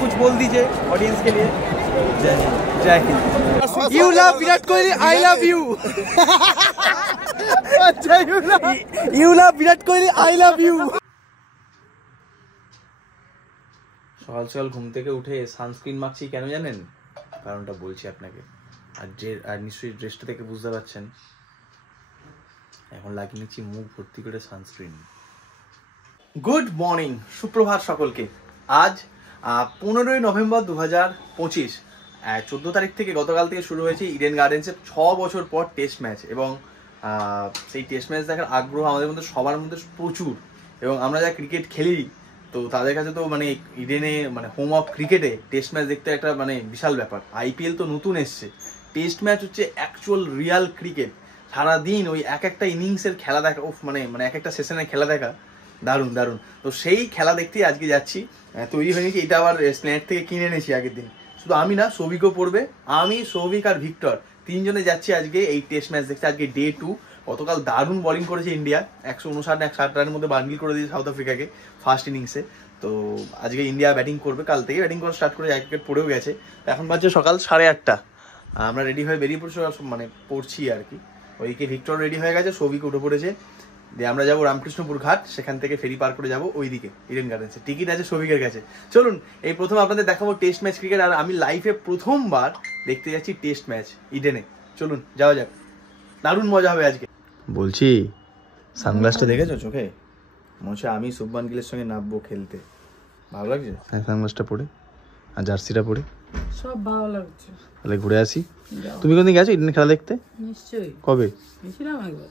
कुछ बोल दीजिए ऑडियंस के लिए। जय Hind. You love Virat Kohli, I love you. You love Virat Kohli, I love you. সকাল সকাল ঘুম থেকে উঠে সানস্ক্রিন মাখছি কেন জানেন? কারণটা বলছি আপনাকে। আর নিশ্চয়ই ড্রেসটা থেকে বুঝতে পারছেন, এখন লাগিয়ে নিচ্ছি মুখ ভর্তি করে সানস্ক্রিন। গুড মর্নিং, সুপ্রভাত সকলকে। আজ 15ই নভেম্বর 2025। 14 তারিখ থেকে গতকাল থেকে শুরু হয়েছে ইডেন গার্ডেন্সের 6 বছর পর টেস্ট ম্যাচ, এবং সেই টেস্ট ম্যাচ দেখার আগ্রহ আমাদের মধ্যে সবার মধ্যে প্রচুর। এবং আমরা যা ক্রিকেট খেলি, তো তাদের কাছে তো মানে ইডেনে মানে হোম অফ ক্রিকেটে টেস্ট ম্যাচ দেখতে একটা মানে বিশাল ব্যাপার। আইপিএল তো নতুন এসছে, টেস্ট ম্যাচ হচ্ছে অ্যাকচুয়াল রিয়াল ক্রিকেট। সারাদিন ওই এক একটা ইনিংসের খেলা দেখা, মানে এক একটা সেশনের খেলা দেখা দারুণ দারুণ। তো সেই খেলা দেখতেই আজকে যাচ্ছি। তৈরি হয়ে গেছি, এটা আবার স্প্ল্যানেড থেকে কিনে এনেছি আগের দিন। শুধু আমি না, সৌভিকও পড়বে। আমি, সৌভিক আর ভিক্টর তিনজনে যাচ্ছি আজকে এই টেস্ট ম্যাচ দেখতে। আজকে ডে 2। গতকাল দারুণ বোলিং করেছে ইন্ডিয়া, 159-160 রানের মধ্যে বান্ডিল করে দিয়েছে সাউথ আফ্রিকাকে ফার্স্ট ইনিংসে। তো আজকে ইন্ডিয়া ব্যাটিং করবে, কাল থেকে ব্যাটিং করা স্টার্ট করে উইকেট পড়েও গেছে। এখন বাজছে সকাল 8:30। আমরা রেডি হয়ে বেরিয়ে পড়ছি, মানে পড়ছি আর কি। ওইদিকে ভিক্টর রেডি হয়ে গেছে, সৌভিক উঠে পড়েছে। দিয়ে আমরা যাবো রামকৃষ্ণপুর ঘাট, সেখান থেকে ফেরি পার করে যাবো ওইদিকে ইডেন গার্ডেন্সে। টিকিট আছে সৌভিকের কাছে। চলুন, এই প্রথম আপনাদের দেখাবো টেস্ট ম্যাচ ক্রিকেট। আর আমি লাইফে প্রথমবার দেখতে যাচ্ছি টেস্ট ম্যাচ ইডেনে। চলুন যাওয়া যাক, দারুণ মজা হবে আজকে। বলছি, সানগ্লাসটা দেখেছো চোখে? মনে হচ্ছে আমি শুভমান গিলের সঙ্গে নামবো খেলতে। ভালো লাগছে সানগ্লাসটা পরে আর জার্সিটা পরে? সব ভালো লাগছে। তাহলে ঘুরে আসি। তুমি কোনদিন গেছো ইডেন খেলা দেখতে? নিশ্চয়ই। কবে গেছিলাম? একবার।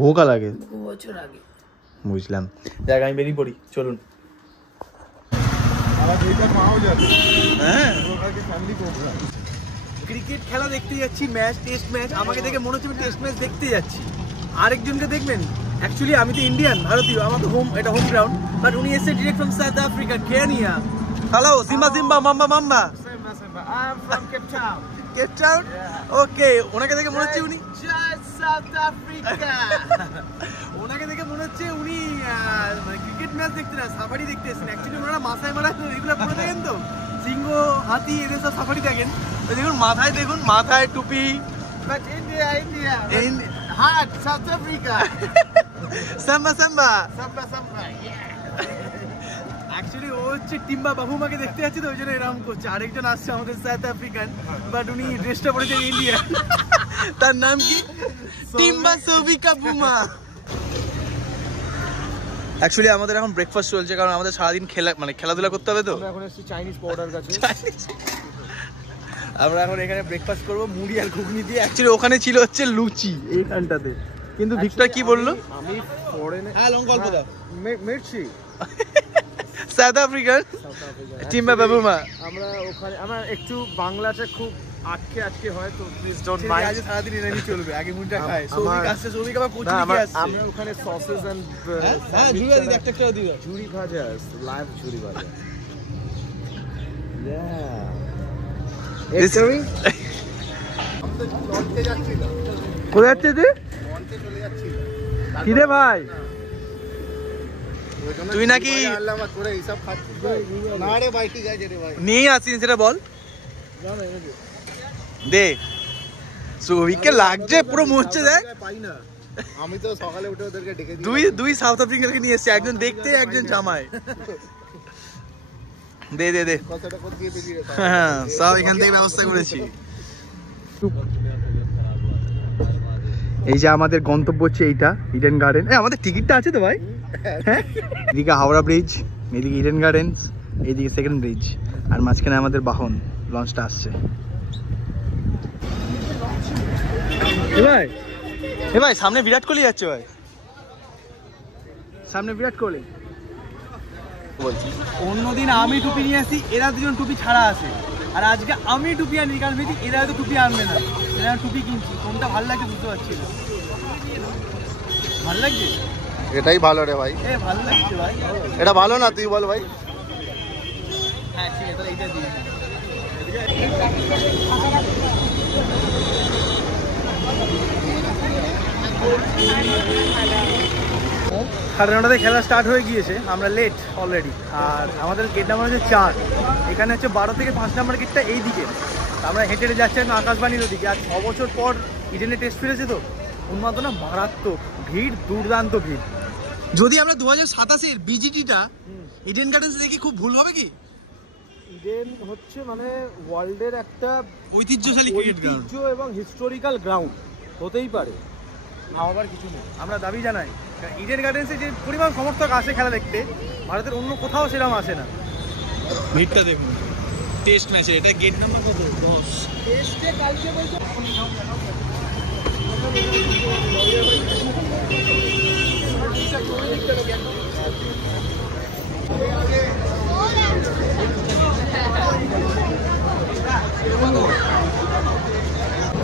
বহুকাল আগে, বহু বছর আগে। বুঝলাম। যাক, আমি বেরিয়ে পড়ি, চলুন। হ্যাঁ, ক্রিকেট খেলা দেখতে যাচ্ছি, ম্যাচ, টেস্ট ম্যাচ। আমাকে দেখে মনে হচ্ছে আমি টেস্ট ম্যাচ দেখতে যাচ্ছি। আরেকজনকে দেখবেন, অ্যাকচুয়ালি আমি তো ইন্ডিয়ান, ভারতীয়, আমার তো এটা হোম গ্রাউন্ড, বাট উনি এসে direct from South Africa, Kenya. Hello, জিম্বা জিম্বা, মাম্বা মাম্বা। I am from Cape Town. Cape Town? Okay, ওনাকে দেখে মনে হচ্ছে উনি South Africa. ওনাকে দেখে মনে হচ্ছে উনি মানে ক্রিকেট ম্যাচ দেখতে না, সাফারি দেখতে এসেছেন। অ্যাকচুয়ালি ওনারা মাসাই মারা রেগুলার পরে থাকেন, তো সিংহ, হাতি, এদের সব সাফারি দেখেন। দেখুন মাথায়, দেখুন মাথায় টুপি। But India. Hard, South Africa. Samba samba. Yeah. Actually ও হচ্ছে টিম্বা বাবুমাকে দেখতে যাচ্ছে, তো ওই জন্য এরকম করছে। আরেকজন আসছে আমাদের সাউথ আফ্রিকান, বাট উনি ড্রেসটা পরেছে ইন্ডিয়া। তার নাম কি? টিম্বা সৌভিকা বুমা। অ্যাকচুয়ালি আমাদের এখন ব্রেকফাস্ট চলছে, কারণ আমাদের সারাদিন খেলাধুলা করতে হবে। তো এখন এসেছি চাইনিজ পাউডার কাছে। আমরা এখন এখানে ব্রেকফাস্ট করবো মুড়ি আর ঘুগনি দিয়ে। অ্যাকচুয়ালি ওখানে ছিল হচ্ছে লুচি এইখানটাতে, কিন্তু ভিক্টর কি বললো? আমি ফরেনে। হ্যাঁ, লং গল্প দাও। মির্চি। South African Temba Bavuma. আমরা ওখানে আমার একটু বাংলাটা খুব আটকে হয়, তো প্লিজ ডোন্ট মাইন্ড। আজ সারাদিন এনে চলবে, আগে মুড়িটা খায়। সৌভিক আসছে, সৌভিক আবার কোচিং থেকে আসছে। আমরা ওখানে সসেস এন্ড হ্যাঁ, ঝুড়ি দিই, একটা দিই। ঝুড়ি ভাজা, লাইভ ঝুড়ি ভাজা। কোথায় যাচ্ছে তুই? কি রে ভাই, তুই নাকি নিয়ে আসিস? সেটা বল দে। সৌভিককে লাগছে পুরো, মরছে। দেখ, আমি তো সকালে উঠে ওদেরকে ডেকে দুই সাউথ আফ্রিকানকে নিয়ে এসছে, একজন দেখতে, একজন জামায়। দে দে দে। হ্যাঁ, সব এখান থেকে ব্যবস্থা করেছি। এই যে আমাদের গন্তব্য হচ্ছে এইটা, ইডেন গার্ডেন। আমাদের টিকিটটা আছে তো ভাই? হ্যাঁ, এদিকে হাওড়া ব্রিজ, এদিকে ইডেন গার্ডেন্স, এইদিকে সেকেন্ড ব্রিজ, আর মাঝখানে আমাদের বাহন লঞ্চটা আসছে। এ ভাই, সামনে বিরাট কোহলি যাচ্ছে ভাই, সামনে বিরাট কোহলি। বলছি, অন্যদিন আমি টুপি নিয়ে আসি, এরা দুজন টুপি ছাড়া আসে। আর আজকে আমি টুপি আনি, কারণ ভেবেছি এরা হয়তো টুপি আনবে না, এরা টুপি কিনছি। কোনটা ভালো লাগছে বুঝতে পারছি না। ভালো লাগছে? এটাই ভালো রে ভাই। ভালো লাগছে ভাই। এটা ভালো না, তুই বল ভাই। হ্যাঁ, ঠিক আছে, তাহলে এইটা দিই। 9:30 খেলা স্টার্ট হয়ে গিয়েছে, আমরা লেট অলরেডি। আর আমাদের গেট নাম্বার হচ্ছে 4, এখানে হচ্ছে 12 থেকে 5 নাম্বার গেটটা এই দিকে। আমরা হেঁটে হেঁটে যাচ্ছি আকাশবাণীর ওদিকে। আর 6 বছর পর ইডেনে টেস্ট ফিরেছে তো, উন্মাদনা মারাত্মক, ভিড় দুর্দান্ত ভিড়। যদি আমরা 2027-এর বিজিটিটা ইডেন গার্ডেন্স দেখি খুব ভুল হবে কি? ইডেন হচ্ছে মানে ওয়ার্ল্ডের একটা ঐতিহ্যশালী ক্রিকেট গ্রাউন্ড এবং হিস্টোরিক্যাল গ্রাউন্ড হতেই পারে, ভাবার কিছু নেই। আমরা দাবি জানাই, ইডেন গার্ডেন্সে যে পরিমাণ সমর্থক আসে খেলা দেখতে, ভারতের অন্য কোথাও সেরকম আসে না। ভিড়টা দেখুন টেস্ট ম্যাচে। এটা গেট নাম্বার কত? 10। টেস্টে কালকে বলছে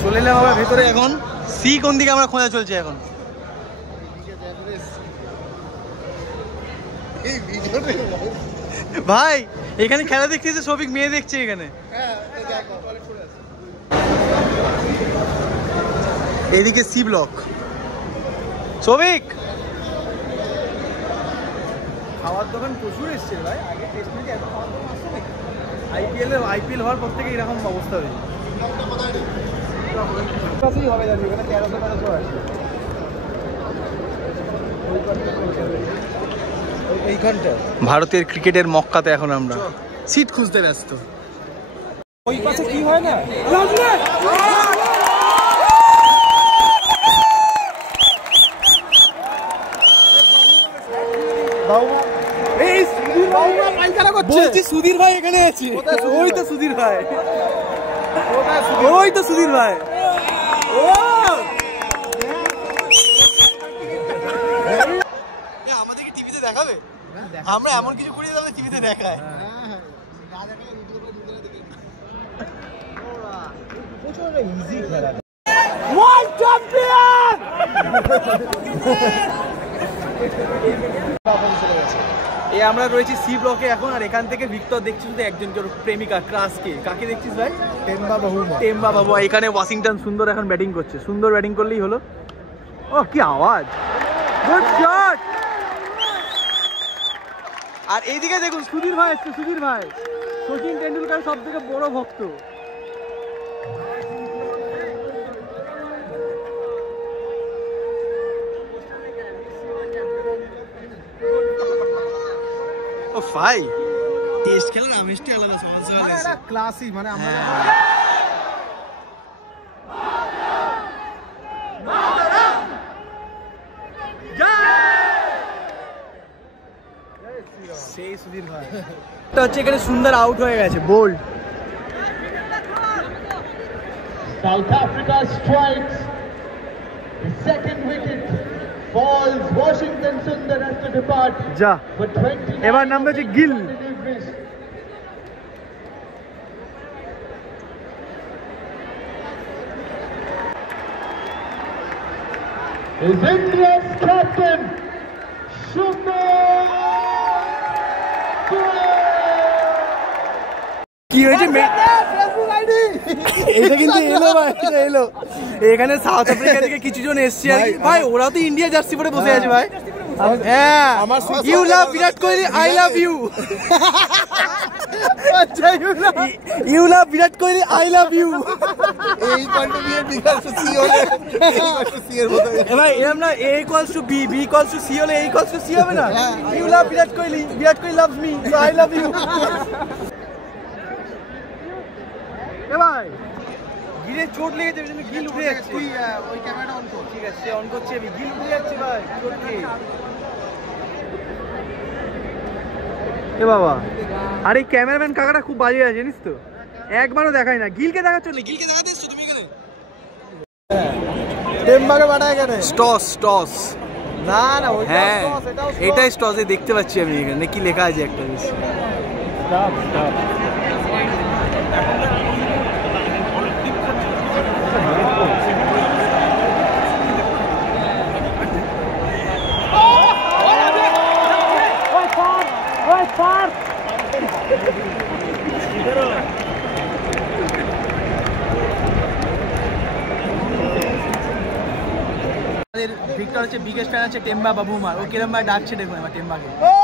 চলে এলাম আমরা ভেতরে। এখন সি কোন দিকে আমরা খোঁজা চলছে এখন। ভাই এখানে খেলা দেখতেছে, সবিক মেয়ে দেখছে এখানে। এদিকে সি ব্লক। সবিক খাওয়ার দোকান প্রচুর এসছে ভাই। আগে টেস্ট ম্যাচে এত খাওয়ার দোকান আসছে নাকি? আইপিএল হওয়ার পর থেকে এরকম অবস্থা হয়েছে। হবে জানি ওখানে 1300 আছে এইখানটা। ভারতের ক্রিকেটের মক্কাতে এখন আমরা সিট খুঁজতে ব্যস্ত। ওই পাশে কি হয় না, বলছি সুধীর ভাই এখানে আছি। ওই তো সুধীর ভাই, ওই তো সুধীর ভাই। আমাদেরকে টিভিতে দেখাবে? আমরা এমন কিছু করি তাহলে টিভিতে দেখায়। আমরা রয়েছি সি ব্লকে এখন। আর এখান থেকে ভিক্টর দেখছি শুধু একজনকে, প্রেমিকা ক্রাসকে। কাকে দেখছিস ভাই? টেম্বা বাবু। এখানে ওয়াশিংটন সুন্দর এখন ব্যাটিং করছে। সুন্দর ব্যাটিং করলেই হলো। ও কি আওয়াজ, গুড শট। আর এইদিকে দেখুন সুধীর ভাই এসছে। সুধীর ভাই সচিন টেন্ডুলকার সব থেকে বড় ভক্ত। ও ভাই টেস্ট খেলার আমেজটা আলাদা, মানে একটা ক্লাসই। মানে আমরা সেই সুধীর ভাই। এটা হচ্ছে এখানে সুন্দর আউট হয়ে গেছে, bold. South Africa strikes. The second wicket falls. Washington Sundar has to depart. যা But 20 এবার নামবে হচ্ছে Gill. Is India's captain Shubman Gill. কি হয়েছে? এটা কিন্তু এলো ভাই, এটা এলো। এখানে সাউথ আফ্রিকা থেকে কিছু জন এসছে আর কি ভাই। ওরাও তো ইন্ডিয়া জার্সি পরে বসে আছে ভাই। হ্যাঁ, you love Virat Kohli, I love you. You love Virat Kohli, I love you. এই কন্টিনিউ বিকজ টু সি হলে সি এর মতো ভাই। এরকম না, A equals to B, B equals to C হলে এ ইকুয়ালস টু সি হবে না? You love Virat Kohli, Virat Kohli loves me, so I love you. এ ভাই গিলে চোট লেগেছে, গিল উঠে যাচ্ছে। ওই ক্যামেরাটা অন কর। ঠিক আছে, অন করছি আমি। গিল উঠে যাচ্ছে ভাই চোট খেয়ে। এ বাবা, আর এই ক্যামেরাম্যান কাকাটা খুব বাজে আছে জানিস তো, একবারও দেখায় না। গিলকে দেখাচ্ছ না? গিলকে দেখাতে এসছো তুমি এখানে? টেম্বাকে পাঠায় কেন? স্টস স্টস না না, হ্যাঁ এটাই স্টসে দেখতে পাচ্ছি আমি। এখানে কি লেখা আছে একটা বেশ। ভিক্টর রিপোর্টার হচ্ছে বিগেস্ট ফ্যান আছে টেম্বা বাবুমার। ও কিরম ভাবে ডাকছে দেখুন এবার টেম্বাকে। ও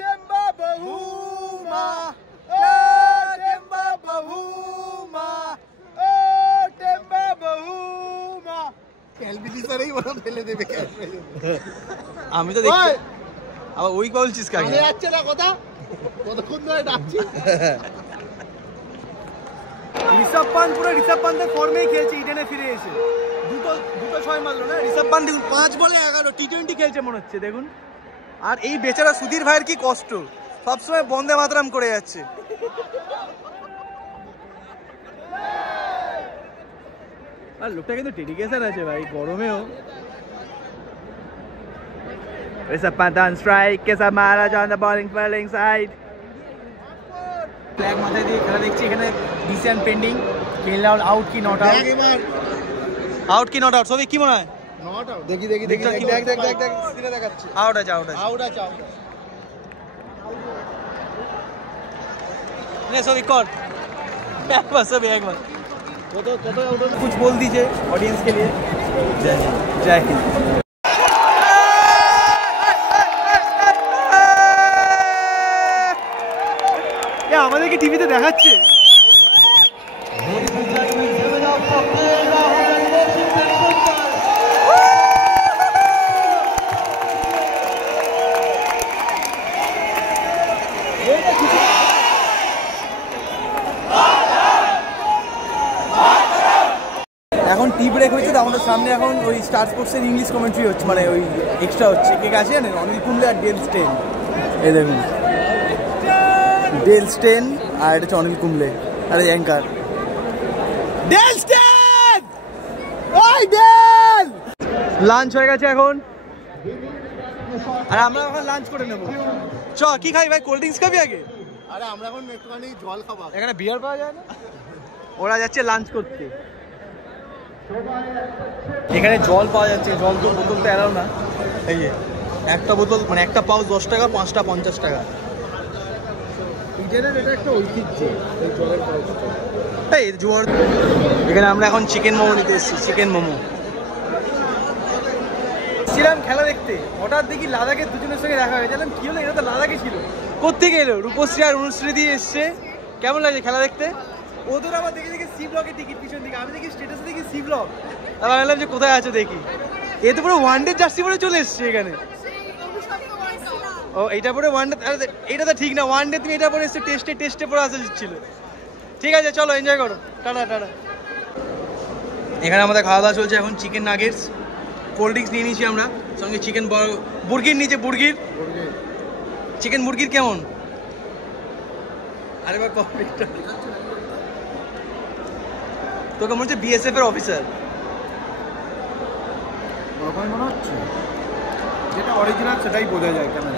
টেম্বা বাবুমা, ও টেম্বা বাবুমা, ও টেম্বা বাবুমা। ক্যালবিটি স্যারই বড় ফেলে দেবে। আমি তো দেখি আবার ওই বলছিস কাকে? আরে যাচ্ছে না কথা, কতক্ষণ ধরে ডাকছি। ঋষভ পান্ত পুরো ঋষভ পান্তের ফর্মেই খেলছে ইডেনে ফিরে এসে। দুটো 6 মারলো না ঋষভ পান্ত। দেখুন 5 বলে 11 টি20 খেলছে মনে হচ্ছে দেখুন। আর এই বেচারা সুধীর ভাইয়ের কি কষ্ট, সবসময় বন্দে মাতরম করে যাচ্ছে। আর লোকটা কিন্তু ডেডিকেশন আছে ভাই গরমেও। Rishabh Pant on strike, Keshav Maharaj on the bowling side. Flag মাথায় দিয়ে খেলা দেখছি এখানে। ডিসিশন পেন্ডিং, খেলা আউট কি নট আউট, আউট কি নট আউট সবই কি মনে হয়? Not out. দেখি দেখি দেখি দেখ দেখ দেখ দেখ স্ক্রিনে দেখাচ্ছে। আউট আছে আউট আছে আউট আছে আউট। ने सभी कॉल एक बार सब एक बार কত কত আউট হলো? कुछ बोल दीजिए ऑडियंस के लिए। जय हिंद। क्या আমাদের কি টিভিতে দেখাচ্ছে? এখন টি ব্রেক হচ্ছে তো আমাদের সামনে এখন ওই স্টার স্পোর্টসের ইংলিশ কমেন্ট্রি হচ্ছে, মানে ওই এক্সট্রা হচ্ছে। কে আছে জানেন? অনিল কুম্বলে আর ডেল স্টেন। এই দেখুন ডেল স্টেন আর এটা হচ্ছে অনিল কুম্বলে আর অ্যাঙ্কার ডেল স্টেন। ওই ডেল। লাঞ্চ হয়ে গেছে এখন আর আমরা এখন লাঞ্চ করে নেবো। চ কি খাই ভাই? কোল্ড ড্রিঙ্কস খাবি আগে? আরে আমরা এখন একটুখানি জল খাবো। এখানে বিয়ার পাওয়া যায় না? ওরা যাচ্ছে লাঞ্চ করতে। এখানে জল পাওয়া যাচ্ছে, জল তো বোতল তো এলাও না। এই যে একটা বোতল মানে একটা পাউচ 10 টাকা, 5টা 50 টাকা। ইডেনের এটা একটা ঐতিহ্য এই জলের পাউচটা। এই জোয়ার। এখানে আমরা এখন চিকেন মোমো নিতে এসেছি, চিকেন মোমো। ছিলাম খেলা দেখতে, হঠাৎ দেখি লাদাখের দুজনের সঙ্গে দেখা হয়ে গেলাম। কি হলো? এটা তো লাদাখে ছিল। কোত্থেকে এলো? রূপশ্রী আর অনুশ্রী দিয়ে এসছে। কেমন লাগছে খেলা দেখতে? ওদের আবার দেখে দেখে সি ব্লকের টিকিট পিছন দিকে, আমি দেখি স্ট্যাটাসে দেখি সি ব্লক। আবার বললাম যে কোথায় আছো দেখি। এ তো পুরো ওয়ান ডে জার্সি পরে চলে এসছে এখানে। ও এইটা পরে ওয়ান ডে, এটা তো ঠিক না। ওয়ান ডে তুমি এটা পরে এসছো, টেস্টে পরে আসা ছিল। ঠিক আছে চলো এনজয় করো, টাটা টাটা। এখানে আমাদের খাওয়া দাওয়া চলছে এখন। চিকেন নাগেটস, কোল্ড ড্রিঙ্কস নিয়ে নিয়েছি আমরা, সঙ্গে চিকেন বুর্গির নিচে। বুর্গির চিকেন বুর্গির কেমন? আরেকবার কমেন্টটা। তোকে মনে হচ্ছে বিএসএফ এর অফিসার ওরকম মনে হচ্ছে। যেটা অরিজিনাল সেটাই বোঝা যায় কেমন।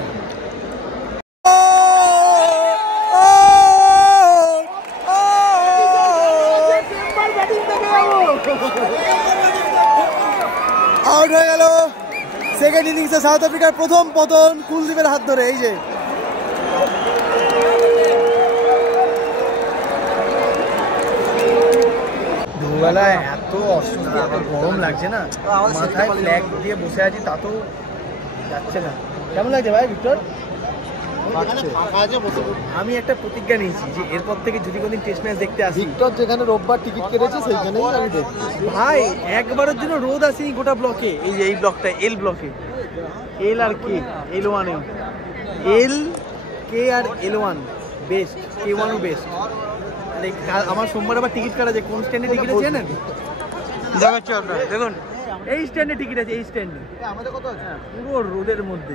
আউট হয়ে গেল সেকেন্ড ইনিংসে সাউথ আফ্রিকার প্রথম পতন কুলদীপের হাত ধরে। এই যে দুবেলায় এত অস্বস্তি, এত গরম লাগছে না, মাথায় ফ্ল্যাগ দিয়ে বসে আছি তা তো যাচ্ছে না। কেমন লাগছে ভাই ভিক্টর? আমি একটা প্রতিজ্ঞা নিয়েছি যে এরপর থেকে যদি কোনদিন টেস্ট ম্যাচ দেখতে আসি, ভিক্টর যেখানে রোববার টিকিট কেটেছে সেইখানেই আমি দেখছি। ভাই একবারের জন্য রোদ আসেনি গোটা ব্লকে। এই যে এই ব্লকটা এল ব্লকে, এল আর কে, L1 এল কে আর L1 বেস্ট, K1ও বেস্ট। আমার সোমবার আবার টিকিট কাটা, যে কোন স্ট্যান্ডে টিকিট আছে জানেন? দেখাচ্ছি আপনার, দেখুন এই স্ট্যান্ডে টিকিট আছে, এই স্ট্যান্ডে। আমাদের কত আছে? পুরো রোদের মধ্যে।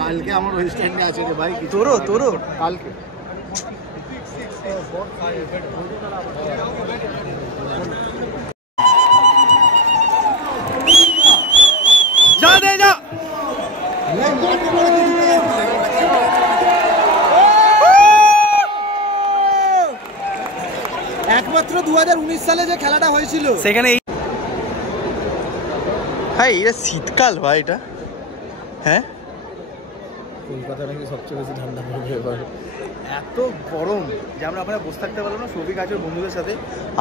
কালকে আমার ওই স্ট্যান্ডে আছে রে ভাই। তোরও কালকে যা দে যা। একমাত্র 2019 সালে যে খেলাটা হয়েছিল সেখানে। ভাই এটা শীতকাল ভাই, এটা হ্যাঁ কলকাতা নাকি সবচেয়ে বেশি ঠান্ডা পড়বে এবার। এত গরম যে আমরা ওখানে বসে থাকতে পারলাম না। সৌভিক আছে বন্ধুদের সাথে,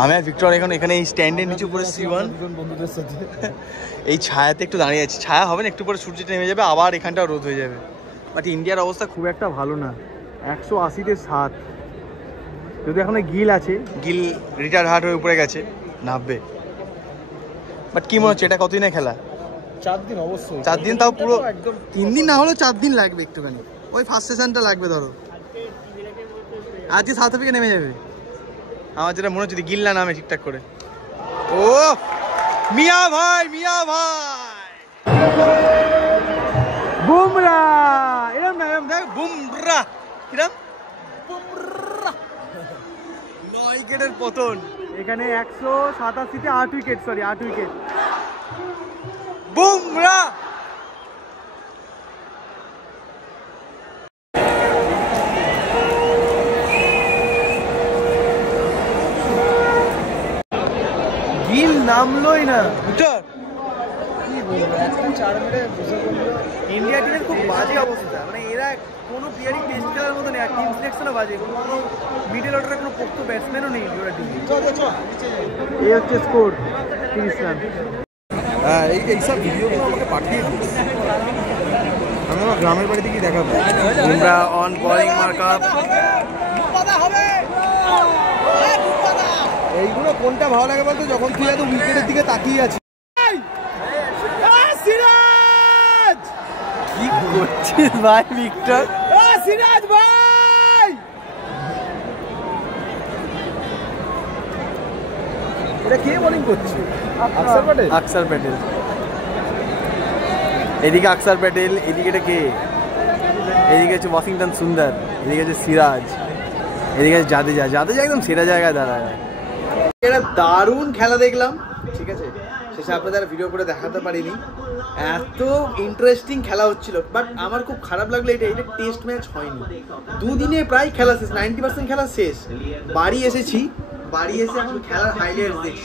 আমি আর ভিক্টর এখন এখানে এই স্ট্যান্ডের নিচে উপরে C1 বন্ধুদের সাথে এই ছায়াতে একটু দাঁড়িয়ে আছি। ছায়া হবে না, একটু পরে সূর্যটা নেমে যাবে, আবার এখানটাও রোদ হয়ে যাবে। বাট ইন্ডিয়ার অবস্থা খুব একটা ভালো না। 180-তে 7, যদি এখন গিল আছে, গিল রিটায়ার হার্ট হয়ে উপরে গেছে, নামবে। বাট কি মনে হচ্ছে এটা কতদিনের খেলা? 4 দিন অবশ্যই, 4 দিন, তাও পুরো একদম 3 দিন না হলেও 4 দিন লাগবে একটুখানি। ওই ফার্স্ট সেশনটা লাগবে ধরো। আজকে সাউথ আফ্রিকা নেমে যাবে আমার যেটা মনে হচ্ছে, যদি গিল না নামে ঠিকঠাক করে। ও মিয়া ভাই, মিয়া ভাই, বুমরা এরম না, এরম দেখ, বুমরা কিরম, বুমরা 9 উইকেটের পতন। এখানে 187-তে 8 wicket, sorry 8 wicket. Bumrah Gill নামলোই না। ইন্ডিয়া টিমের খুব বাজে অবস্থা, মানে এরা কোনো প্লেয়ারই টেস্ট খেলার মতো নেই, আর টিম সিলেকশনও বাজে, কোনো মিডল অর্ডারে কোনো পোক্ত ব্যাটসম্যানও নেই ওরা টিমে। এই হচ্ছে স্কোর 30 রান। হ্যাঁ, এইসব ভিডিওগুলো আমাকে পাঠিয়ে দিস, আমি আমার গ্রামের বাড়িতে কি দেখাবো। Bumrah on bowling markup. এইগুলো কোনটা ভালো লাগে বলতো, যখন তুই এত উইকেটের দিকে তাকিয়ে আছিস। সিরাজ কি করছিস ভাই ভিক্টর? সিরাজ ভাই, এটা কে বোলিং করছে? আকসার প্যাটেল। আকসার প্যাটেল, এদিকে আকসার প্যাটেল, এদিকে এটা কে, এদিকে হচ্ছে ওয়াশিংটন সুন্দর, এদিকে হচ্ছে সিরাজ, এদিকে আছে জাদেজা। জাদেজা একদম সেরা জায়গায় দাঁড়ায়। এটা দারুণ খেলা দেখলাম, ঠিক আছে, শেষে আপনাদের ভিডিও করে দেখাতে পারিনি, এত ইন্টারেস্টিং খেলা হচ্ছিল। বাট আমার খুব খারাপ লাগলো এটা টেস্ট ম্যাচ হয়নি। দুদিনে প্রায় খেলা শেষ, 90% খেলা শেষ। বাড়ি এসেছি, বাড়ি এসে এখন খেলার হাইলাইটস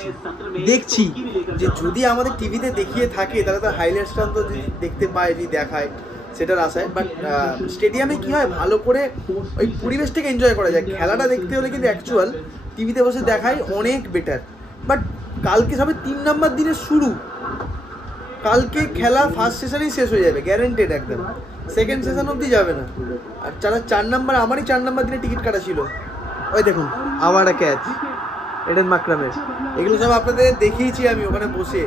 দেখছি যে যদি আমাদের টিভিতে দেখিয়ে থাকে তাহলে তার হাইলাইটসটা তো যদি দেখতে পায়, যদি দেখায় সেটার আশায়। বাট স্টেডিয়ামে কি হয়, ভালো করে ওই পরিবেশটাকে এনজয় করা যায়। খেলাটা দেখতে হলে কিন্তু অ্যাকচুয়াল টিভিতে বসে দেখাই অনেক বেটার। বাট কালকে সবে 3 নম্বর দিনের শুরু, কালকে খেলা ফার্স্ট সেশনেই শেষ হয়ে যাবে গ্যারেন্টেড একদম, সেকেন্ড সেশন অবধি যাবে না। আর যারা 4 নম্বর, আমারই 4 নম্বর দিনে টিকিট কাটা ছিল, ওই দেখুন আবার ক্যাচ এডেন মাকরামের, এগুলো সব আপনাদের দেখিয়েছি আমি ওখানে বসে।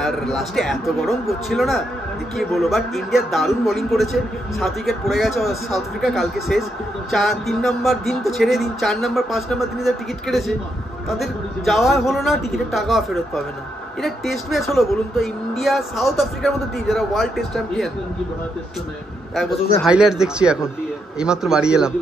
আর লাস্টে এত গরম করছিল না যে কী বলবো। বাট ইন্ডিয়া দারুণ বোলিং করেছে, 7 উইকেট পড়ে গেছে সাউথ আফ্রিকা কালকে শেষ। 3 নম্বর দিন তো ছেড়ে দিন, 4 নম্বর 5 নম্বর দিনে যারা টিকিট কেটেছে তাদের যাওয়া হলো না, টিকিটের টাকাও ফেরত পাবে না। এটা টেস্ট ম্যাচ হলো বলুন তো? ইন্ডিয়া সাউথ আফ্রিকার মতো টিম যারা ওয়ার্ল্ড টেস্ট চ্যাম্পিয়ন, এক বছর হাইলাইট দেখছি এখন, এইমাত্র বাড়ি এলাম।